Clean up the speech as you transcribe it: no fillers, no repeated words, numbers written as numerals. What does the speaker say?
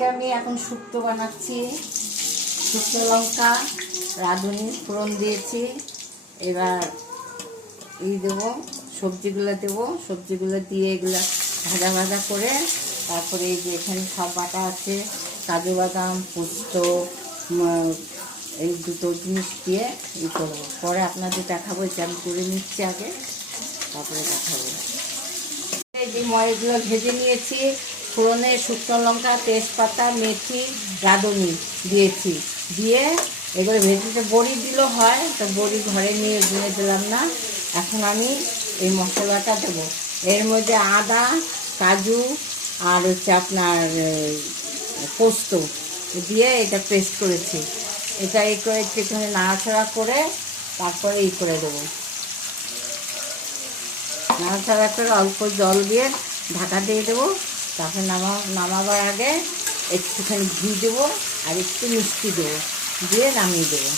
আজকে আমি এখন শুক্তো বানাচ্ছি। শুকনো লঙ্কা রাঁধুনি ফোড়ন দিয়েছি। এবার দেবো, সবজিগুলো দেবো। সবজিগুলো দিয়ে এগুলো ভাজা ভাজা করে তারপরে এই যে এখানে সব বাটা আছে, কাজু বাদাম, পোস্ত, এই দুটো জিনিস দিয়ে করবো। পরে আপনাদের দেখাবো যে আমি করে নিচ্ছি আগে, তারপরে দেখাবো। এই যে ময়গুলো ভেজে নিয়েছি, ফোড়নে শুকনো লঙ্কা, তেজপাতা, মেথি, রাঁধুনি দিয়েছি। দিয়ে এগুলো ভেজেতে বড়ি দিলেও হয়, তো বড়ি ঘরে নিয়ে দিলাম না। এখন আমি এই মশলাটা দেবো। এর মধ্যে আদা, কাজু আর হচ্ছে আপনার পোস্ত দিয়ে এটা পেস্ট করেছি। এটা এই করে একটুখানি নাড়াচাড়া করে তারপরে করে দেবো। নাড়াচাড়া করে অল্প জল দিয়ে ঢাকা দিয়ে দেবো। তারপরে নামাবার আগে একটুখানি ঘি দেবো আর একটু মিষ্টি দেবো, দিয়ে নামিয়ে দেবো।